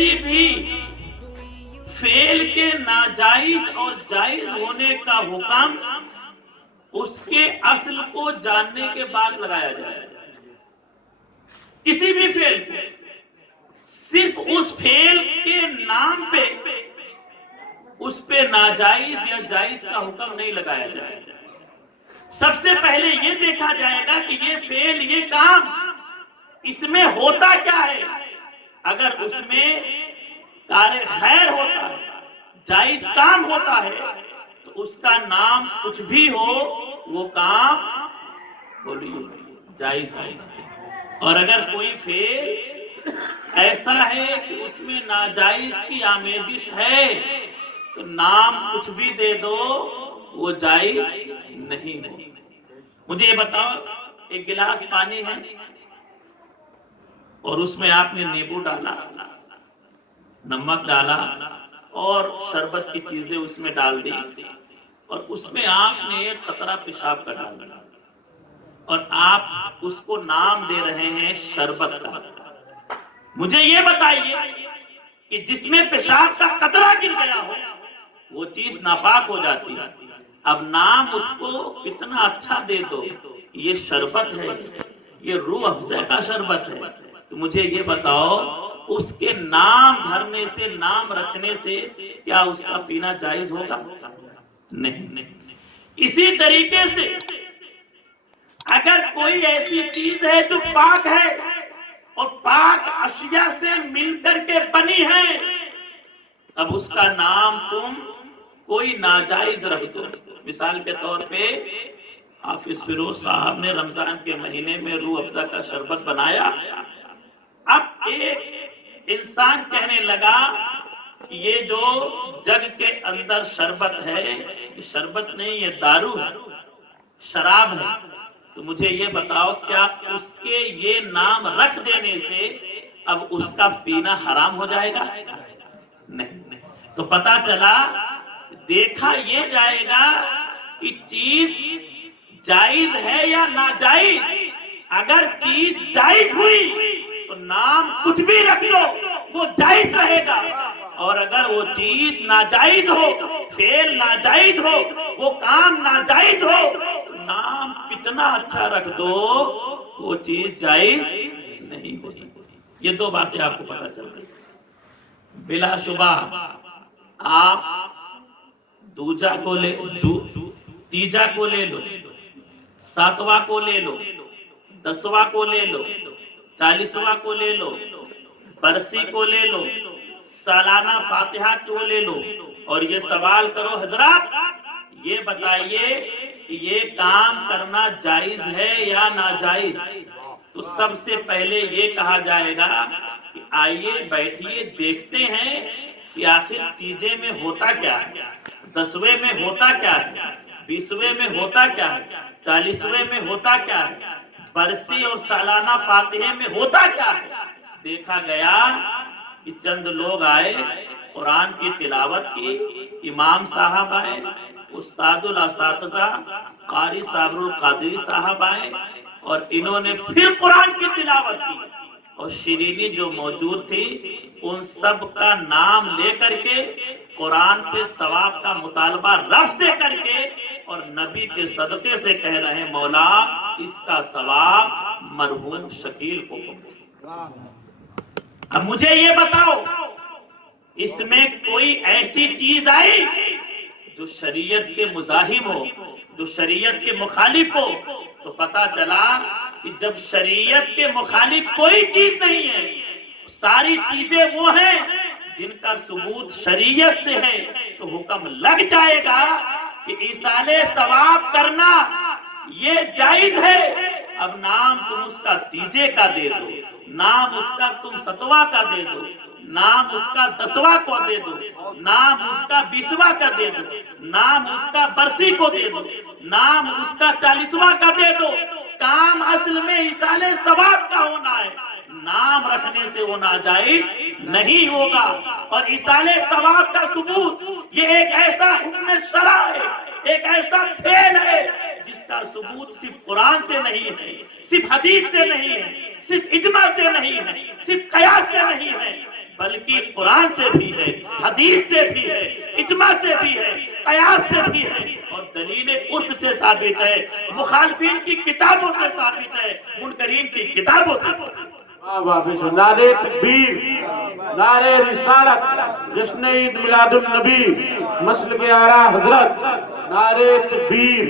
کسی بھی فعل کے ناجائز اور جائز ہونے کا حکم اس کے اصل کو جاننے کے بعد لگایا جائے. کسی بھی فعل کو صرف اس فعل کے نام پہ اس پہ ناجائز یا جائز کا حکم نہیں لگایا جائے. سب سے پہلے یہ دیکھا جائے گا کہ یہ فعل، یہ کام، اس میں ہوتا کیا ہے. اگر اس میں کار خیر ہوتا ہے، جائز کام ہوتا ہے، تو اس کا نام کچھ بھی ہو، وہ کام بولیے جائز ہے. اور اگر کوئی فعل ایسا ہے کہ اس میں ناجائز کی آمیزش ہے، تو نام کچھ بھی دے دو، وہ جائز نہیں ہو. مجھے یہ بتاؤ، ایک گلاس پانی ہے اور اس میں آپ نے نیبو ڈالا، نمک ڈالا اور شربت کی چیزیں اس میں ڈال دی، اور اس میں آپ نے ایک قطرہ پیشاب کا ڈال دیا، اور آپ اس کو نام دے رہے ہیں شربت کا. مجھے یہ بتائیے کہ جس میں پیشاب کا قطرہ گر گیا ہو وہ چیز ناپاک ہو جاتی ہے. اب نام اس کو کتنا اچھا دے دو، یہ شربت ہے، یہ روح افزا کا شربت ہے. تو مجھے یہ بتاؤ، اس کے نام دھرنے سے، نام رکھنے سے کیا اس کا پینا جائز ہوگا؟ نہیں. اسی طریقے سے اگر کوئی ایسی چیز ہے جو پاک ہے اور پاک اشیاء سے مل کر کے بنی ہے، اب اس کا نام تم کوئی ناجائز رکھ دو. مثال کے طور پہ حافظ فیروز صاحب نے رمضان کے مہینے میں روح افزا کا شربت بنایا. اب ایک انسان کہنے لگا کہ یہ جو جگ کے اندر شربت ہے، یہ شربت نہیں، یہ دارو ہے، شراب ہے. تو مجھے یہ بتاؤ، کیا اس کے یہ نام رکھ دینے سے اب اس کا پینا حرام ہو جائے گا؟ نہیں. تو پتا چلا، دیکھا یہ جائے گا کہ چیز جائز ہے یا ناجائز. اگر چیز جائز ہوئی تو نام کچھ بھی رکھ دو، وہ جائز رہے گا. اور اگر وہ چیز ناجائز ہو، فعل ناجائز ہو، وہ کام ناجائز ہو، نام کتنا اچھا رکھ دو، وہ چیز جائز نہیں ہو سکتی. یہ دو باتیں آپ کو پتا چل رہی. بلا شبہ آپ دوجا کو لے، تیجا کو لے لو، ساتواں کو لے لو، 10واں کو لے لو، 40واں کو لے لو، برسی کو لے لو، سالانہ فاتحہ کو لے لو، اور یہ سوال کرو، حضرات یہ بتائیے کہ یہ کام کرنا جائز ہے یا ناجائز؟ تو سب سے پہلے یہ کہا جائے گا کہ آئیے بیٹھیے، دیکھتے ہیں کہ آخر تیجے میں ہوتا کیا ہے، 10ویں میں ہوتا کیا ہے، 20ویں میں ہوتا کیا ہے، 40ویں میں ہوتا کیا ہے، برسی اور سالانہ فاتحے میں ہوتا کیا ہے. دیکھا گیا کہ چند لوگ آئے، قرآن کی تلاوت کی، امام صاحب آئے، استاد الاساتذہ قاری صابر القادری صاحب آئے، اور انہوں نے پھر قرآن کی تلاوت کی، اور شیرینی جو موجود تھی ان سب کا نام لے کر کے قرآن پہ ثواب کا مطالبہ رب سے کر کے اور نبی کے صدقے سے کہہ رہے ہیں، مولا اس کا ثواب مرحوم شکیل کو پہنچے. اب مجھے یہ بتاؤ، اس میں کوئی ایسی چیز آئی جو شریعت کے مزاحم ہو، جو شریعت کے مخالف ہو؟ تو پتا چلا کہ جب شریعت کے مخالف کوئی چیز نہیں ہے، ساری چیزیں وہ ہیں جن کا ثبوت شریعت سے ہے، تو حکم لگ جائے گا کہ ایصال ثواب کرنا یہ جائز ہے. اب نام تم اس کا تیجے کا دے دو، نام اس کا تم 7واں کا دے دو، نام اس کا 10واں کو دے دو، نام اس کا 20واں کا دے دو، نام اس کا برسی کو دے دو، نام اس کا 40واں کا دے دو، کام اصل میں ایصال ثواب کا ہونا ہے. نام رکھنے سے وہ ناجائز نہیں ہوگا. اور ایصال ثواب کا ثبوت یہ ایک ایسا حکم شرع ہے، ایک ایسا فعل ہے جس کا ثبوت صرف قرآن سے نہیں ہے، صرف حدیث سے نہیں ہے، صرف اجماع سے نہیں ہے، صرف قیاس سے نہیں ہے، بلکہ قرآن سے بھی ہے، حدیث سے بھی ہے، اجماع سے بھی ہے، قیاس سے بھی ہے، اور دلیل عرف سے ثابت ہے، مخالفین کی کتابوں سے ثابت ہے، منکرین کی کتابوں سے ثابت ہے۔ نعرے تکبیر، نعرے رسالت، جشن عید میلاد النبی، مسلک اعلیٰ حضرت، نعرے تکبیر،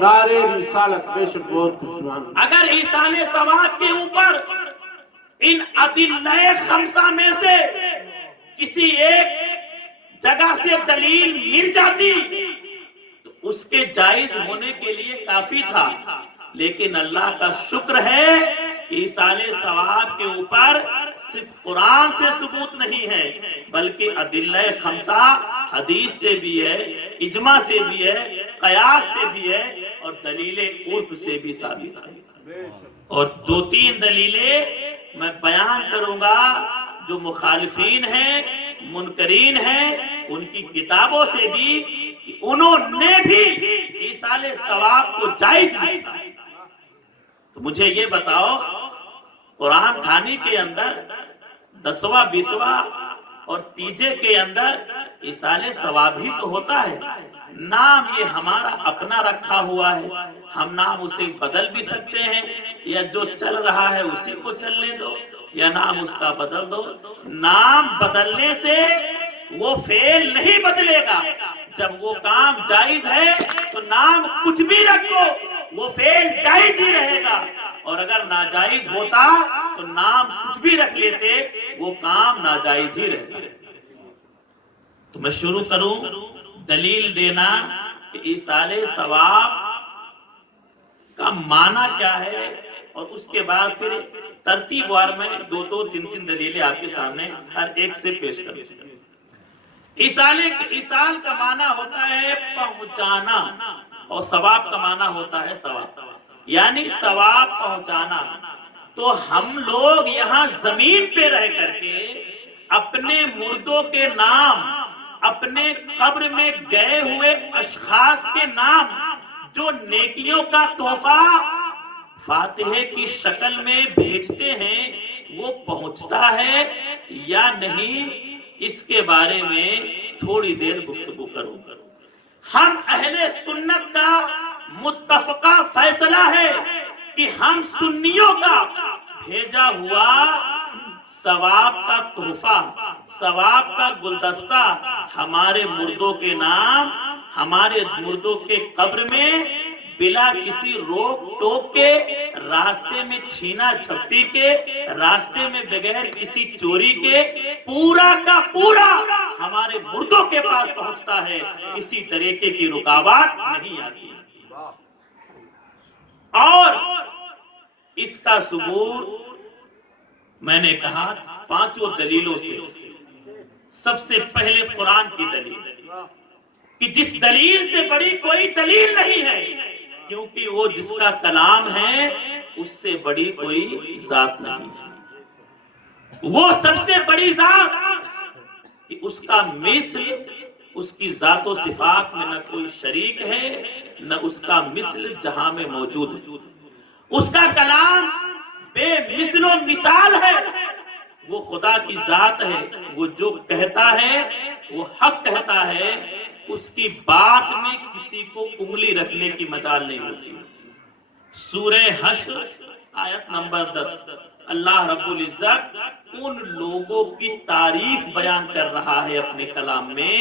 نعرے رسالت، بے شک بہت خوشنما۔ اگر ایصال ثواب کے اوپر ان ادلہ خمسہ میں سے کسی ایک جگہ سے دلیل مل جاتی تو اس کے جائز ہونے کے لیے کافی تھا، لیکن اللہ کا شکر ہے کہ ایصال ثواب کے اوپر صرف قرآن سے ثبوت نہیں ہے بلکہ ادلہ خمسہ حدیث سے بھی ہے، اجماع سے بھی ہے، قیاس سے بھی ہے، اور دلیل عرف سے بھی ثابت ہے۔ اور دو تین دلیلیں میں بیان کروں گا جو مخالفین ہیں، منکرین ہیں، ان کی کتابوں سے بھی کہ انہوں نے بھی ایصال ثواب کو جائز لکھا۔ تو مجھے یہ بتاؤ، قرآن خوانی کے اندر 10واں 20واں اور تیجے کے اندر ایصال ثواب ہی تو ہوتا ہے۔ نام یہ ہمارا اپنا رکھا ہوا ہے، ہم نام اسے بدل بھی سکتے ہیں، یا جو چل رہا ہے اسی کو چلنے دو، یا نام اس کا بدل دو۔ نام بدلنے سے وہ فعل نہیں بدلے گا۔ جب وہ کام جائز ہے تو نام کچھ بھی رکھو، وہ فعل جائز ہی رہے گا، اور اگر ناجائز ہوتا تو نام کچھ بھی رکھ لیتے، وہ کام ناجائز ہی رہتا۔ تو میں شروع کروں دلیل دینا کہ ایصال ثواب کا معنی کیا ہے، اور اس کے بعد پھر ترتیب وار میں دو دو تین تین دلیلیں آپ کے سامنے ہر ایک سے پیش کروں۔ ایصال کا معنی ہوتا ہے پہنچانا، اور ثواب کا معنی ہوتا ہے ثواب، یعنی ثواب پہنچانا۔ تو ہم لوگ یہاں زمین پہ رہ کر کے اپنے مردوں کے نام، اپنے قبر میں گئے ہوئے اشخاص کے نام، جو نیکیوں کا تحفہ فاتحے کی شکل میں بھیجتے ہیں، وہ پہنچتا ہے یا نہیں، اس کے بارے میں تھوڑی دیر گفتگو کروں۔ ہم اہل سنت کا متفقہ فیصلہ ہے کہ ہم سنیوں کا بھیجا ہوا ثواب کا تحفہ، ثواب کا گلدستہ، ہمارے مردوں کے نام، ہمارے مردوں کے قبر میں بلا کسی روک ٹوک کے، راستے میں چھینا جھپٹی کے، راستے میں بغیر کسی چوری کے، پورا کا پورا ہمارے مردوں کے پاس پہنچتا ہے، کسی طریقے کی رکاوٹ نہیں آتی۔ اور اس کا ثبوت میں نے کہا 5 دلیلوں سے۔ سب سے پہلے قرآن کی دلیل، کہ جس دلیل سے بڑی کوئی دلیل نہیں ہے، کیونکہ وہ جس کا کلام ہے اس سے بڑی کوئی ذات نہیں ہے۔ وہ سب سے بڑی ذات کہ اس کا مثل، اس کی ذات و صفات میں نہ کوئی شریک ہے، نہ اس کا مثل جہاں میں موجود ہے۔ اس کا کلام بے مثل و مثال ہے، وہ خدا کی ذات ہے، وہ جو کہتا ہے وہ حق کہتا ہے، اس کی بات میں کسی کو انگلی رکھنے کی مجال نہیں ہوتی۔ سورہ حشر آیت نمبر 10، اللہ رب العزت ان لوگوں کی تعریف بیان کر رہا ہے اپنے کلام میں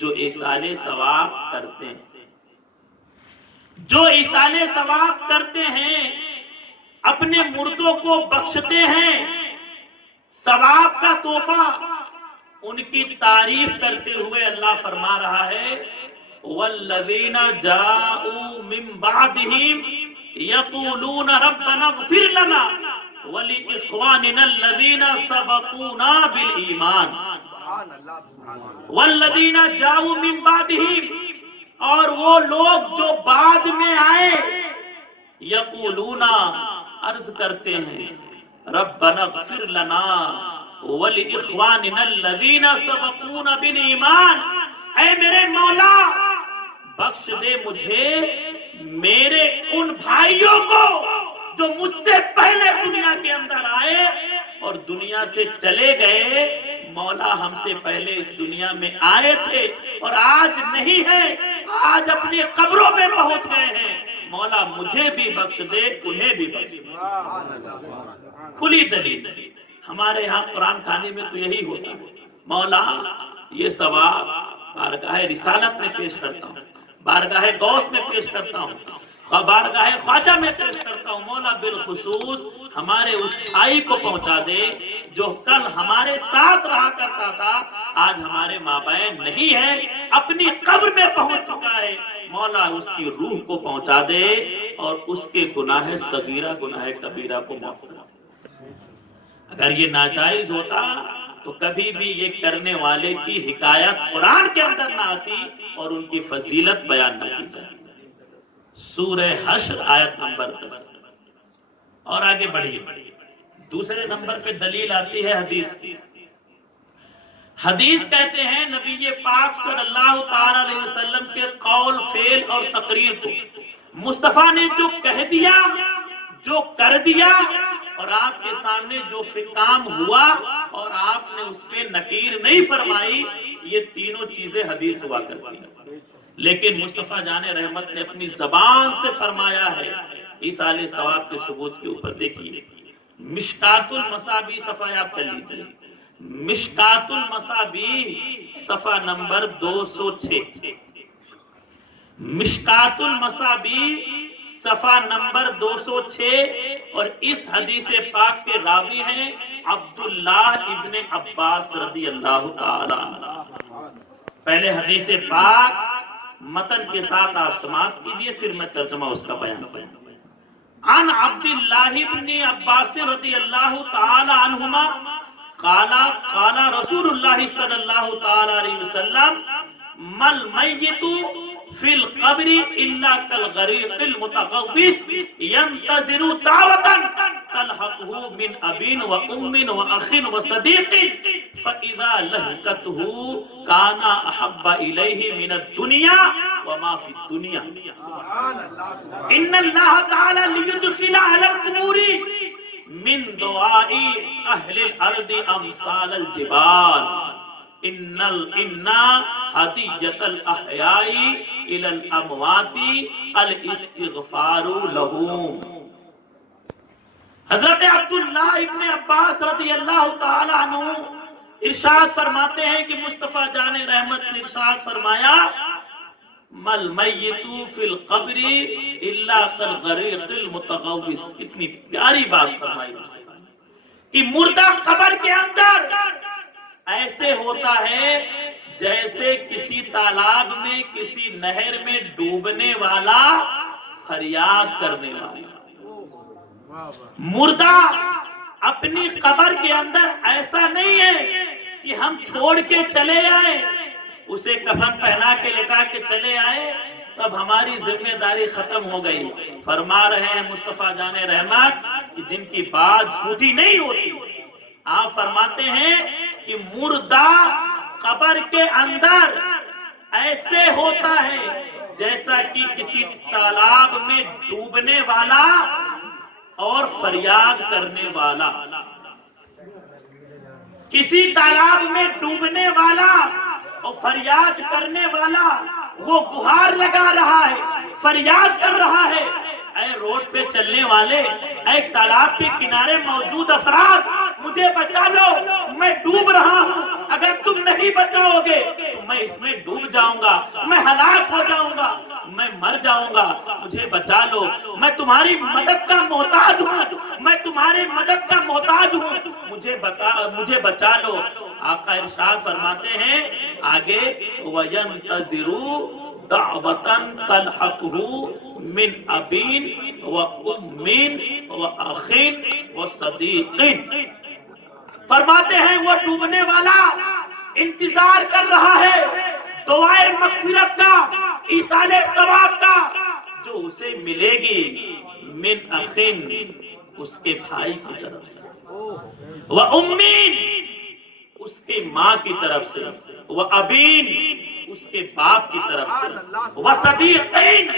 جو ایصال ثواب کرتے ہیں، جو ایصال ثواب کرتے ہیں، اپنے مردوں کو بخشتے ہیں، ثواب کا تحفہ، ان کی تعریف کرتے ہوئے اللہ فرما رہا ہے والذین جاءوا من بعدهم یقولون ربنا اغفر لنا ولإخواننا الذین سبقونا بالایمان والذین جاءوا من بعدهم، اور وہ لوگ جو بعد میں آئے، یقولون عرض کرتے ہیں ربنا اغفر لنا وَلِإِخْوَانِنَا الَّذِينَ سَبَقُونَ بِالْإِيمَانِ، اے میرے مولا بخش دے مجھے میرے ان بھائیوں کو جو مجھ سے پہلے دنیا کے اندر آئے اور دنیا سے چلے گئے، مولا ہم سے پہلے اس دنیا میں آئے تھے اور آج نہیں ہے، آج اپنی قبروں میں پہنچ گئے ہیں، مولا مجھے بھی بخش دے، انہیں بھی بخش دے۔ کھلی دلیل ہمارے ہاں قرآن خانے میں تو یہی ہوتا ہے، مولا یہ ثواب بارگاہ رسالت میں پیش کرتا ہوں، بارگاہ غوث میں پیش کرتا ہوں، بارگاہ خواجہ میں پیش کرتا ہوں، مولا بالخصوص ہمارے اس بھائی کو پہنچا دے جو کل ہمارے ساتھ رہا کرتا تھا، آج ہمارے مابین نہیں ہے، اپنی قبر میں پہنچ چکا ہے، مولا اس کی روح کو پہنچا دے اور اس کے گناہ صغیرہ گناہ کبیرہ کو معاف کر دے۔ اگر یہ ناجائز ہوتا تو کبھی بھی یہ کرنے والے کی حکایت قرآن کے اندر نہ آتی اور ان کی فضیلت بیان نہ کی جاتی۔ سورہ حشر آیت نمبر 10 اور آگے بڑھیے۔ دوسرے نمبر پہ دلیل آتی ہے حدیث کی۔ حدیث کہتے ہیں نبی پاک صلی اللہ تعالی علیہ وسلم کے قول فعل اور تقریر کو مصطفیٰ نے جو کہہ دیا، جو کر دیا اور آپ کے سامنے جو کام ہوا اور آپ نے اس پہ نکیر نہیں فرمائی، یہ تینوں چیزیں حدیث ہوا کرتی ہیں۔ لیکن مصطفیٰ جان رحمت نے اپنی زبان سے فرمایا ہے، ایصال ثواب کے ثبوت کے اوپر دیکھیے، مشکات المصابیح صفحہ یاد کر لیجیے، مشکات المصابیح صفحہ نمبر 206، مشکات المصابیح صفحہ نمبر 206، اور اس حدیث پاک کے راوی ہیں عبداللہ ابن عباس رضی اللہ تعالی عنہ۔ پہلے حدیث پاک متن کے ساتھ آپ سماعت کیجئے، پھر میں ترجمہ اس کا بیان کروں۔ عن عبداللہ ابن عباس رضی اللہ تعالی عنہما قال قال رسول اللہ صلی اللہ تعالی علیہ وسلم مل میت فی القبر الا کالغریق المتغوث ينتظر دعوة تلحقه من ابین و ام و اخ و صدیق فاذا لحقته كان احب الیہ من الدنیا وما فی الدنیا۔ ان اللہ تعالی لیدخل اہل القبور من دعاء اہل الارض امثال الجبال ان ہدیۃ الاحیاء الی الاموات الاستغفار لهم۔ حضرت عبداللہ ابن عباس رضی اللہ تعالی عنہ ارشاد فرماتے ہیں کہ مصطفیٰ جان رحمت نے ارشاد فرمایا مل میت فی القبر الا کالغریق المتغوث۔ کتنی پیاری بات فرمائی کہ مردہ قبر کے اندر ایسے ہوتا ہے جیسے کسی تالاب میں کسی نہر میں ڈوبنے والا فریاد کرنے والا۔ مردہ اپنی قبر کے اندر ایسا نہیں ہے کہ ہم چھوڑ کے چلے آئے، اسے کفن پہنا کے لٹا کے چلے آئے تب ہماری ذمہ داری ختم ہو گئی۔ فرما رہے ہیں مصطفیٰ جان رحمت کہ جن کی بات جھوٹی نہیں ہوتی، آپ فرماتے ہیں کہ مردہ قبر کے اندر ایسے ہوتا ہے جیسا کہ کسی تالاب میں ڈوبنے والا اور فریاد کرنے والا، کسی تالاب میں ڈوبنے والا اور فریاد کرنے والا، وہ گہار لگا رہا ہے، فریاد کر رہا ہے، اے روڈ پہ چلنے والے، اے تالاب کے کنارے موجود افراد، مجھے بچا لو، میں ڈوب رہا ہوں، اگر تم نہیں بچاؤ گے تو میں اس میں ڈوب جاؤں گا، میں ہلاک ہو جاؤں گا، میں مر جاؤں گا، مجھے بچا لو، میں تمہاری مدد کا محتاج ہوں، میں تمہاری مدد کا محتاج ہوں، مجھے بچا لو۔ آقا ارشاد فرماتے ہیں آگے وَيَنْتَظِرُوا دعوة تلحقه من ابین و امین و اخین و صدیق۔ فرماتے ہیں وہ ڈوبنے والا انتظار کر رہا ہے دعائے مغفرت کا، ایصال ثواب کا، جو اسے ملے گی من اخین اس کے بھائی کی طرف سے، و امین اس کے ماں کی طرف سے، و ابین اس کے باپ کی طرف سے، و صدیقین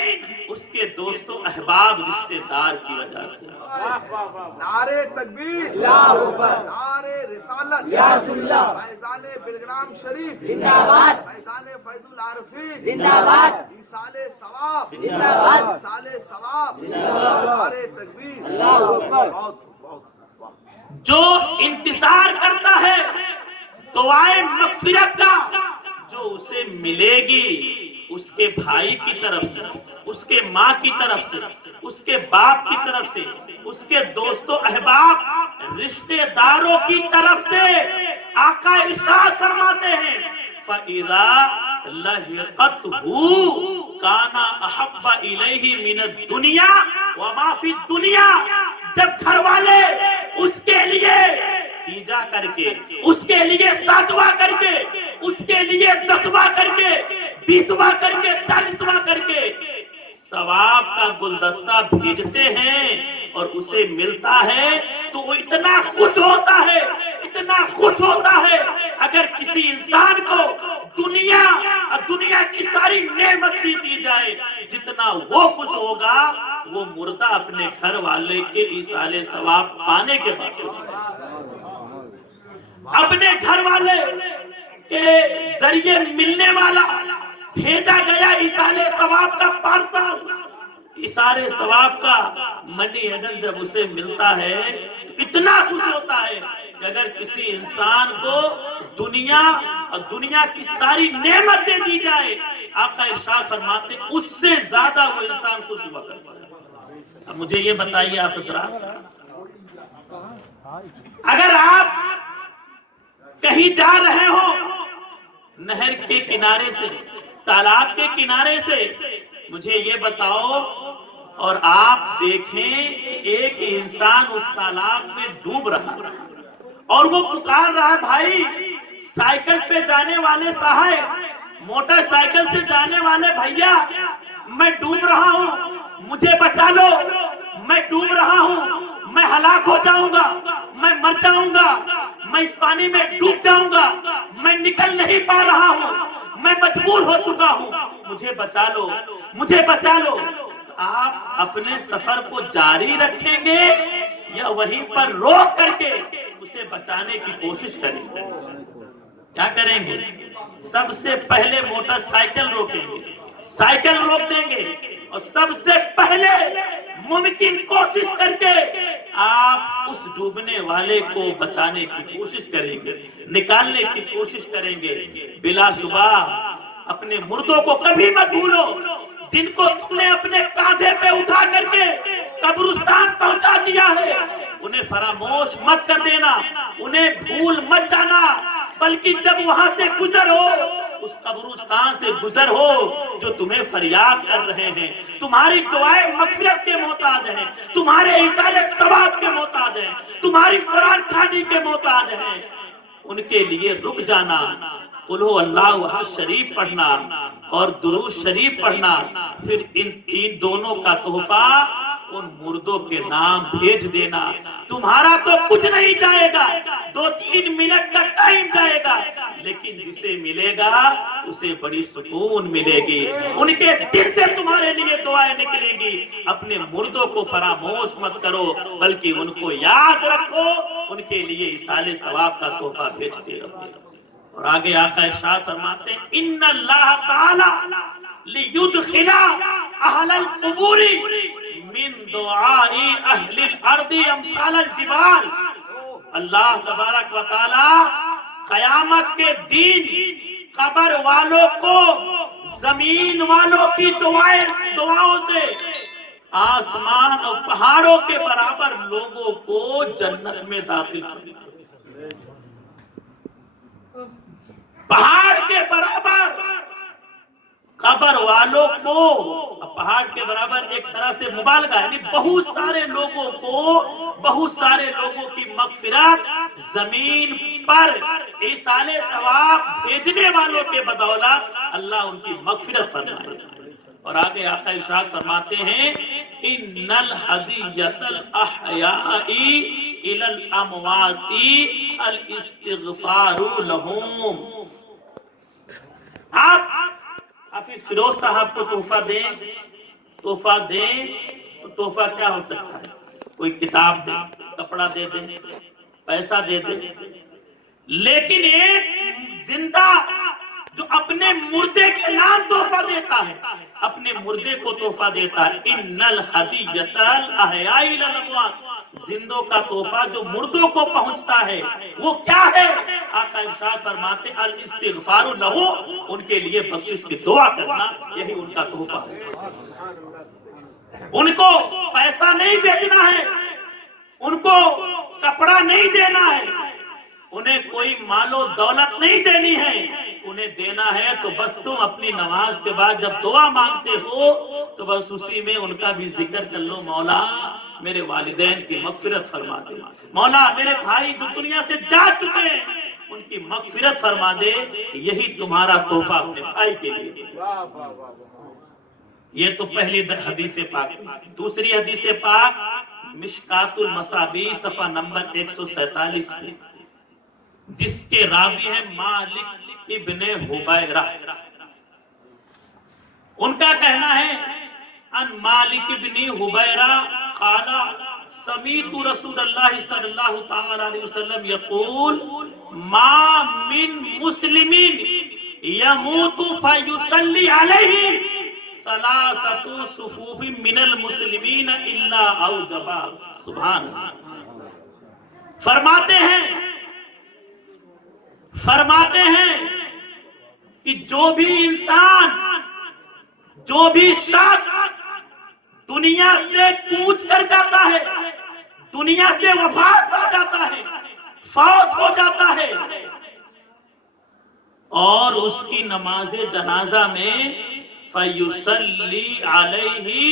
اس کے دوستوں احباب رشتہ دار کی وجہ سے۔ نعرے تکبیر، نعرے رسالت، فیضان بلگرام شریف، فیضان فیض العارفین، ایصال ثواب، ایصال ثواب، نعرے تکبیر، بہت جو انتظار کرتا ہے دعائے مغفرت کا جو اسے ملے گی اس کے بھائی کی طرف سے، اس کے ماں کی طرف سے، اس کے باپ کی طرف سے، اس کے دوستوں احباب رشتہ داروں کی طرف سے آقا ارشاد فرماتے ہیں فَإِذَا لَحِقَتْهُ كَانَ أَحَبَّ إِلَيْهِ مِنَ الدُّنْيَا وَمَا فِي الدُّنْيَا۔ جب گھر والے اس کے لیے تیجا کر کے، اس کے لیے ساتواں کر کے، اس کے لیے 10واں کر کے، 20واں کر کے، 40واں کر کے ثواب کا گلدستہ بھیجتے ہیں اور اسے ملتا ہے تو وہ اتنا خوش ہوتا ہے، اتنا خوش ہوتا ہے۔ اگر کسی انسان کو دنیا کی ساری نعمت دی جائے جتنا وہ خوش ہوگا وہ مردہ اپنے گھر والے کے ایصال ثواب پانے کے بعد اپنے گھر والے کے ذریعے ملنے والا بھیجا گیا ایصال ثواب کا پارسل، ایصال ثواب کا منی آرڈر جب اسے ملتا ہے تو اتنا خوش ہوتا ہے کہ اگر کسی انسان کو دنیا کی ساری نعمت دے دی جائے آقا ارشاد فرماتے اس سے زیادہ وہ انسان خوش ہوا کرتا ہے۔ اب مجھے یہ بتائیے آپ حضرات، اگر آپ کہیں جا رہے ہو نہر کے کنارے سے، تالاب کے کنارے سے، مجھے یہ بتاؤ اور آپ دیکھیں ایک انسان اس تالاب میں ڈوب رہا ہے اور وہ پکار رہا ہے بھائی سائیکل پہ جانے والے صاحب، موٹر سائیکل سے جانے والے بھیا، میں ڈوب رہا ہوں، مجھے بچا لو، میں ڈوب رہا ہوں، میں ہلاک ہو جاؤں گا، میں مر جاؤں گا، میں اس پانی میں ڈوب جاؤں گا، میں نکل نہیں پا رہا ہوں، میں مجبور ہو چکا ہوں، مجھے بچا لو، مجھے بچا لو۔ آپ اپنے سفر کو جاری رکھیں گے یا وہیں پر روک کر کے اسے بچانے کی کوشش کریں گے؟ کیا کریں گے؟ سب سے پہلے موٹر سائیکل روکیں گے، سائیکل روک دیں گے اور سب سے پہلے ممکن کوشش کر کے آپ اس ڈوبنے والے کو بچانے کی کوشش کریں گے، نکالنے کی کوشش کریں گے۔ بلا شبہ اپنے مردوں کو کبھی مت بھولو، جن کو تم نے اپنے کاندھے پہ اٹھا کر کے قبرستان پہنچا دیا ہے، انہیں فراموش مت کر دینا، انہیں بھول مت جانا، بلکہ جب وہاں سے گزر ہو، اس قبرستان سے گزر ہو جو تمہیں فریاد کر رہے ہیں، تمہاری دعائیں مغفرت کے محتاج ہیں، تمہارے ایصال ثواب کے محتاج ہیں، تمہاری قرآن خوانی کے محتاج ہیں، ان کے لیے رک جانا، قل هو اللہ احد شریف پڑھنا اور درود شریف پڑھنا، پھر ان دونوں کا تحفہ ان مردوں کے نام بھیج دینا۔ تمہارا تو کچھ نہیں جائے گا، 2-3 منٹ کا ٹائم جائے گا، لیکن جسے ملے گا اسے بڑی سکون ملے گی، ان کے دل سے تمہارے لیے دعائیں نکلیں گی۔ اپنے مردوں کو فراموش مت کرو بلکہ ان کو یاد رکھو، ان کے لیے ایصال ثواب کا تحفہ بھیجتے رہو۔ اور آگے آقا ارشاد فرماتے ہیں ان اللہ تعالی لیدخل اہل القبور من دعاء اہل الارض امثال الجبال۔ اللہ تبارک و تعالی قیامت کے دن قبر والوں کو زمین والوں کی دعاؤں سے آسمان اور پہاڑوں کے برابر لوگوں کو جنت میں داخل کرے، پہاڑ کے برابر قبر والوں کو، پہاڑ کے برابر ایک طرح سے مبالغہ، یعنی بہت سارے لوگوں کو، بہت سارے لوگوں کی مغفرت زمین پر ایصال ثواب بھیجنے والوں کے بدولت اللہ ان کی مغفرت فرمائے۔ اور آگے آقا ارشاد فرماتے ہیں ان الہدیۃ الاحیاء الی الاموات الاستغفار لهم۔ آپ حافظ فیروز صاحب کو تحفہ دیں تو تحفہ کیا ہو سکتا ہے؟ کوئی کتاب دے، کپڑا دے دے، پیسہ دے دے، لیکن ایک زندہ جو اپنے مردے کے نام تحفہ دیتا ہے، اپنے مردے کو تحفہ دیتا ہے، ان الہدیۃ الاحیاء للاموات، زندوں کا تحفہ جو مردوں کو پہنچتا ہے وہ کیا ہے؟ آقا ارشاد فرماتے الاستغفار لہو، ان کے لیے بخشش کی دعا کرنا، یہی ان کا تحفہ ہے۔ ان کو پیسہ نہیں بھیجنا ہے، ان کو کپڑا نہیں دینا ہے، انہیں کوئی مال و دولت نہیں دینی ہے، انہیں دینا ہے تو بس تم اپنی نماز کے بعد جب دعا مانگتے ہو تو بس اسی میں ان کا بھی ذکر کر لو، مولا میرے والدین کی مغفرت فرما دے، مولا میرے بھائی جو دنیا سے جا چکے ہیں ان کی مغفرت فرما دے، یہی تمہارا تحفہ اپنے بھائی کے لیے۔ یہ تو پہلی حدیث پاک۔ دوسری حدیث پاک مشکات المصابیح صفحہ نمبر 147 میں، جس کے راوی ہیں مالک ابن حبیرہ، ان کا کہنا ہے ان مالک ابن حبیرہ قال سمیعت رسول اللہ صلی اللہ تعالی علیہ وسلم یقول ما من مسلم یموت فیصلی علیہ ثلاثۃ صفوف من المسلمین الا اوجب، سبحان اللہ۔ فرماتے ہیں کہ جو بھی انسان، جو بھی شخص دنیا سے کوچ کر جاتا ہے، دنیا سے وفات پا جاتا ہے، فوت ہو جاتا ہے، اور اس کی نماز جنازہ میں فیصلی علیہ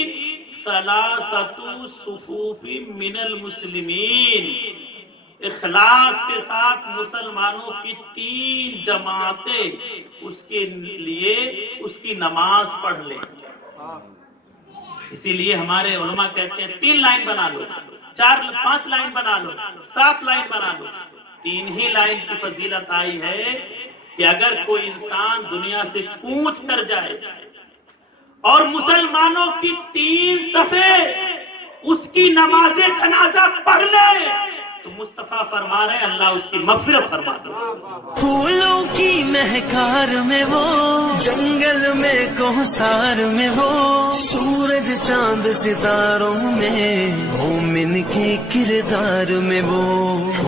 ثلاثۃ صفوف من المسلمین، اخلاص کے ساتھ مسلمانوں کی 3 جماعتیں اس کے لیے اس کی نماز پڑھ لیں۔ اسی لیے ہمارے علماء کہتے ہیں 3 لائن بنا لو، 4-5 لائن بنا لو، 7 لائن بنا لو، 3 ہی لائن کی فضیلت آئی ہے کہ اگر کوئی انسان دنیا سے کوچ کر جائے اور مسلمانوں کی 3 صفیں اس کی نماز جنازہ پڑھ لے تو مصطفیٰ فرما رہے ہیں اللہ اس کی مغفرت فرما دے۔ پھولوں کی مہکار میں وہ، جنگل میں کوثر میں وہ، سورج چاند ستاروں میں، مومن کے کردار میں وہ۔